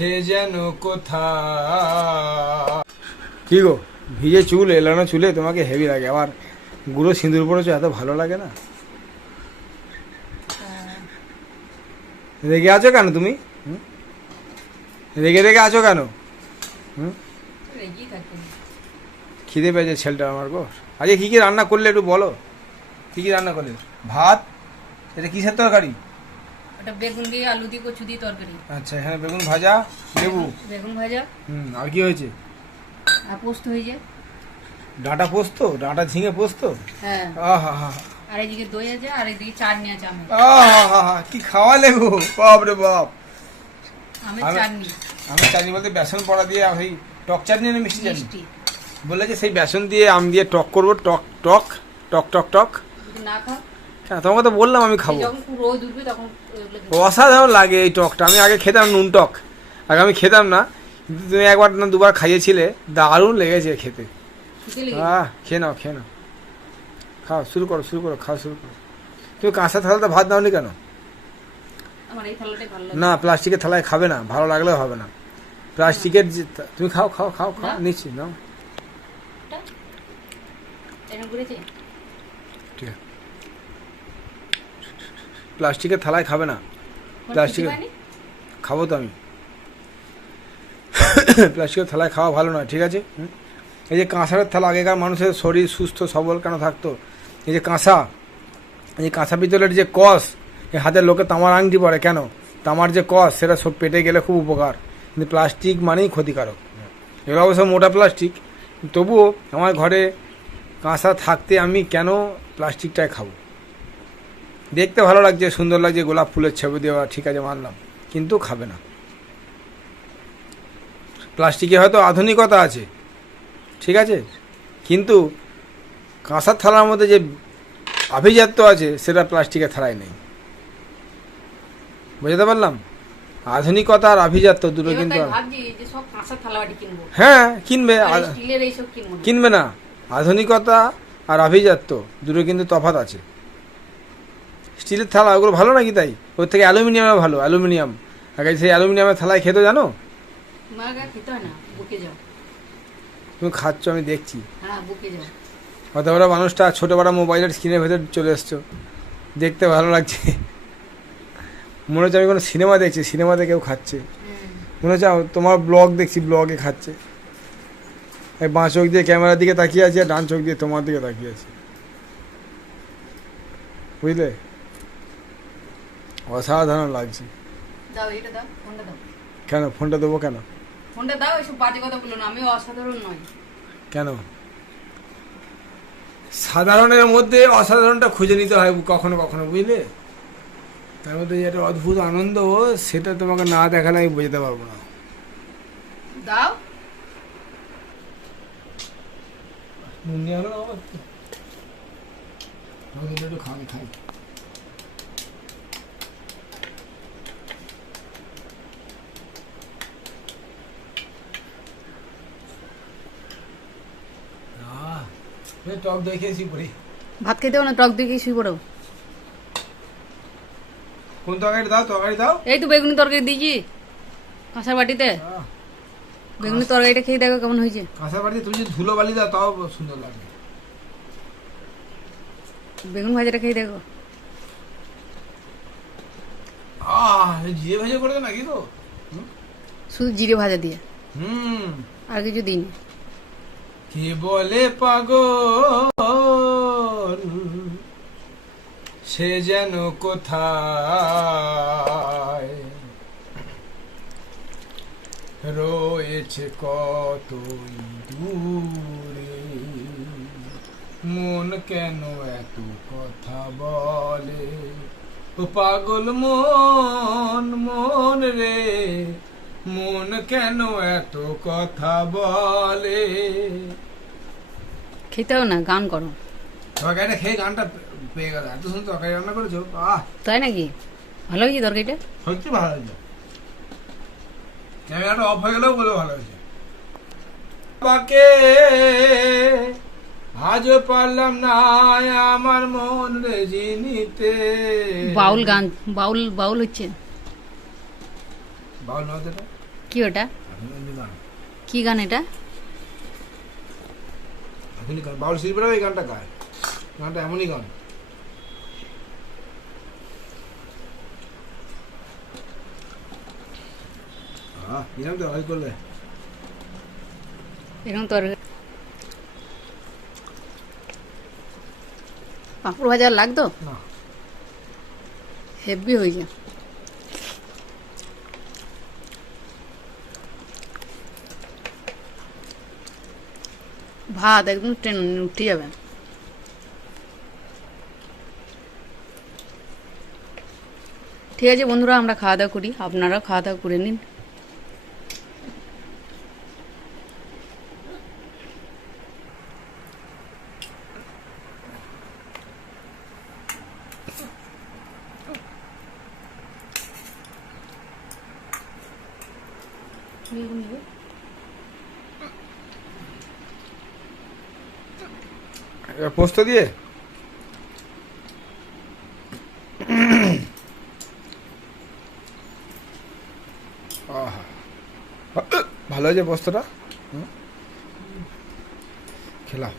সে যেন কোথা। কি গো, ভিজে চুল, এলানো চুলে তোমাকে হেভি লাগে, আবার গুঁড়ো সিঁদুর পড়েছো, এত ভালো লাগে না? রেগে আছো কেন তুমি? রেগে রেগে আছো কেন? খিদে পেয়েছে ছেলেটা আমার গো। আজকে কী কী রান্না করলে একটু বলো, কী কী রান্না করলে? ভাত, এটা কিসের তরকারি? ওটা বেগুন দিয়ে আলু দিয়ে কচু দিয়ে তরকারি। আচ্ছা, এখানে বেগুন ভাজা, লেবু, বেগুন ভাজা। আর কি হয়েছে? আর পোস্ত হয়েছে। ডাঁটা পোস্ত, ডাঁটা ঝিঙে পোস্ত। হ্যাঁ। আহা হা, আর এদিকে দই আছে, আর এদিকে চাটনি আছে আমের। আহা হা, কি খাওয়ালে গো, বাপ রে বাপ। আমের চাটনি। আমের চাটনি বলতে বেসন পড়া দিয়ে, সেই টক চাটনি না মিষ্টি চাটনি? বললে যে সেই বেসন দিয়ে আম দিয়ে টক করবো, টক টক টক টক টক। না খাও কেন, তোমাকে তো বললাম আমি খাবো। যখন রোদ উঠবে তখন অসাধারণ লাগে এই টকটা। আমি আগে খেতাম নুন টক, আগে আমি খেতাম না, কিন্তু তুমি একবার না দুবার খাইয়েছিলে, দারুণ লেগেছে খেতে। খেয়ে নাও, খেয়ে নাও, খাও, শুরু করো, শুরু করো, খাওয়া শুরু করো। তুমি কাঁচা থালাতে ভাত দাওনি কেন? আমার এই থালাটাই ভালো লাগে। না, প্লাস্টিকের থালায় খাবে না, ভালো লাগলেও হবে না। প্লাস্টিকের যে, তুমি খাও খাও খাও খাও, নিচ্ছি নাও। ঠিক আছে, প্লাস্টিকের থালায় খাবে না, প্লাস্টিকের খাবো তো আমি। প্লাস্টিকের থালায় খাওয়া ভালো না, ঠিক আছে? এই যে কাঁসারের থালা, আগেকার মানুষের শরীর সুস্থ সবল কেন থাকতো? এই যে কাঁসা, এই যে কাঁসা পিতলের যে কস, এই হাতের লোকে তামার আংটি পরে কেন? তামার যে কস, সেটা সব পেটে গেলে খুব উপকার, কিন্তু প্লাস্টিক মানেই ক্ষতিকারক। এগুলো অবশ্য মোটা প্লাস্টিক, তবুও আমার ঘরে কাঁসা থাকতে আমি কেন প্লাস্টিকটাই খাবো? দেখতে ভালো লাগছে, সুন্দর লাগছে, গোলাপ ফুলের ছবি দেওয়া, ঠিক আছে মানলাম, কিন্তু খাবে না। প্লাস্টিকে হয়তো আধুনিকতা আছে, ঠিক আছে, কিন্তু কাঁসার থালার মধ্যে যে আভিজাত্য আছে, সেটা প্লাস্টিকের থালায় নেই। বুঝতে পারলাম? আধুনিকতা আর আভিজাত্য দুটো কিন্তু। হ্যাঁ, কিনবে, কিনবে না। আধুনিকতা আর আভিজাত্য দুটো কিন্তু তফাৎ আছে। স্টিলের থালা ওগুলো ভালো নাকি? তাই ওর থেকে অ্যালুমিনিয়ামে ভালো। অ্যালুমিনিয়াম, আগে সেই অ্যালুমিনিয়ামের থালায় খেতে জানো? তুমি খাচ্ছ, আমি দেখছি। অত বড় মানুষটা ছোট বড় মোবাইলের স্ক্রিনের ভেতর চলে এসছো, দেখতে ভালো লাগছে। মনে হচ্ছে আমি কোনো সিনেমা দেখছি, সিনেমাতে কেউ খাচ্ছে। মনে হচ্ছে তোমার ব্লগ দেখছি, ব্লগে খাচ্ছে। এই বাঁ চোখ দিয়ে ক্যামেরার দিকে তাকিয়ে আছে, ডান চোখ দিয়ে তোমার দিকে তাকিয়ে আছে, বুঝলে? অসাধারণ লাগছে। কেন ফোনটা দেবো? কেন ফোনটা দাও, এসব বাজে কথা বলো না, আমি অসাধারণ নয়। কেন? সাধারণের মধ্যে অসাধারণটা খুঁজে নিতে হয় কখনো কখনো, বুঝলে? তার মধ্যে যে একটা অদ্ভুত আনন্দ, সেটা তোমাকে না দেখালে আমি বোঝাতে পারবো না। দাও একটু খাই খাই। টক দই খেয়েছি পরে। ভাত খেতে না, টক দিয়ে শুয়ে পড়ো। কোন তরকারি দাও? তরকারি দাও। এই তো বেগুনি তরকারি দিয়েছি কাঁসার বাটিতে। বেগুনি তরকারিটা খেয়ে দেখো কেমন হয়েছে। কাঁসার বাটিতে তুমি যদি ধুলো বালি দাও তাও সুন্দর লাগে। বেগুন ভাজাটা খেয়ে দেখো। জিরে ভাজা করে দেয় নাকি গো? শুধু জিরে ভাজা দিয়ে, আর কিছু দিন। কে বলে পাগল, সে যেন কোথায় রয়েছে কতই দূরে, মন কেন এত কথা বলে, ও পাগল মন, মন রে, মন কেন এত কথা বলে। খেতেও না, গান করো। তরকারিটা খেয়ে গানটা পেয়ে গেল, এত সুন্দর তরকারি রান্না করেছো। তাই নাকি? ভালো হয়েছে তরকারিটা, সত্যি ভালো হয়েছে। ক্যামেরাটা অফ হয়ে গেলেও বলে ভালো হয়েছে। বাকে আজও পারলাম না আমার মন রে জিনিতে। বাউল গান, বাউল বাউল হচ্ছে। বাউল নয়, কি ওটা? এমনি গান, কি গান এটা? এখনই গান, বাউল শিল্পীরাও এই গানটা গায়, গানটা এমনই গান। কিরম তো হয় করলে এরকম তরকারি পাঁপড় ভাজা লাগতো, না। হেভি হয়েছে। ভাত একদম টেনে উঠে যাবে। ঠিক আছে বন্ধুরা, আমরা খাওয়া দাওয়া করি, আপনারাও খাওয়া দাওয়া করে নিন। এবার পোস্ত দিয়ে আহা, ভালো হয়েছে পোস্তটা। খেলাম।